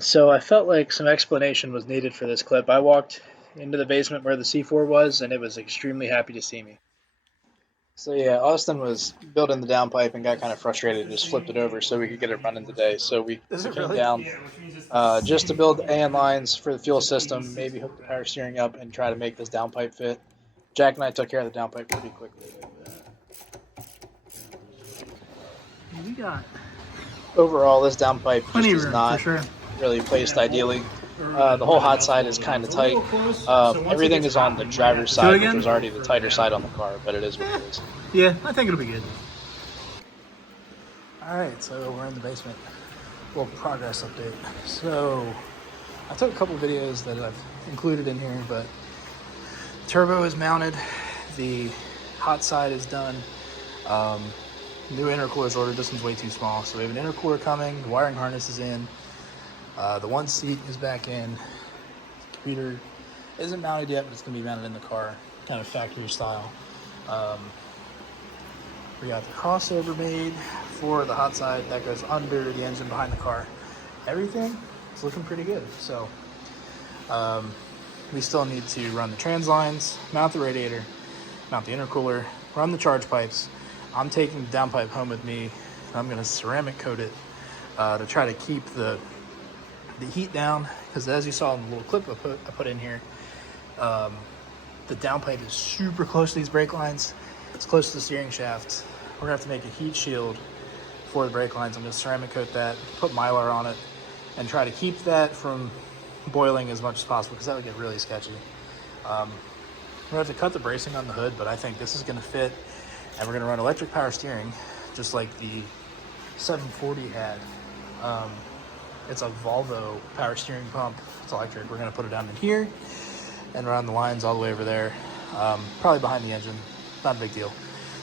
So I felt like some explanation was needed for this clip. I walked into the basement where the C4 was, and it was extremely happy to see me. So yeah, Austin was building the downpipe and got kind of frustrated and just flipped it over so we could get it running today. So Is we it came really? down just to build AN lines for the fuel system, maybe hook the power steering up and try to make this downpipe fit. Jack and I took care of the downpipe pretty quickly. We got Overall, this downpipe plenty just of is room for not sure. really placed ideally. The whole hot side is kind of tight. Everything is on the driver's Do it side, which again? was already the tighter side on the car, but it is what it is. Yeah, I think it'll be good. All right, so we're in the basement. Well, progress update. So I took a couple of videos that I've included in here, but turbo is mounted. The hot side is done. New intercooler is ordered. This one's way too small. So we have an intercooler coming. The wiring harness is in. The one seat is back in. The computer isn't mounted yet, but it's going to be mounted in the car, kind of factory style. We got the crossover made for the hot side that goes under the engine behind the car. Everything is looking pretty good. So we still need to run the trans lines, mount the radiator, mount the intercooler, run the charge pipes. I'm taking the downpipe home with me, and I'm going to ceramic coat it to try to keep the heat down, because as you saw in the little clip I put in here, the downpipe is super close to these brake lines. It's close to the steering shaft. We're gonna have to make a heat shield for the brake lines. I'm gonna ceramic coat that, put Mylar on it, and try to keep that from boiling as much as possible, because that would get really sketchy. We're gonna have to cut the bracing on the hood, but I think this is gonna fit, and we're gonna run electric power steering, just like the 740 had. It's a Volvo power steering pump. It's electric. We're gonna put it down in here and run the lines all the way over there, probably behind the engine. Not a big deal.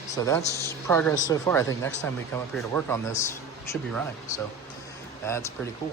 So that's progress so far. I think next time we come up here to work on this, it should be running. So that's pretty cool.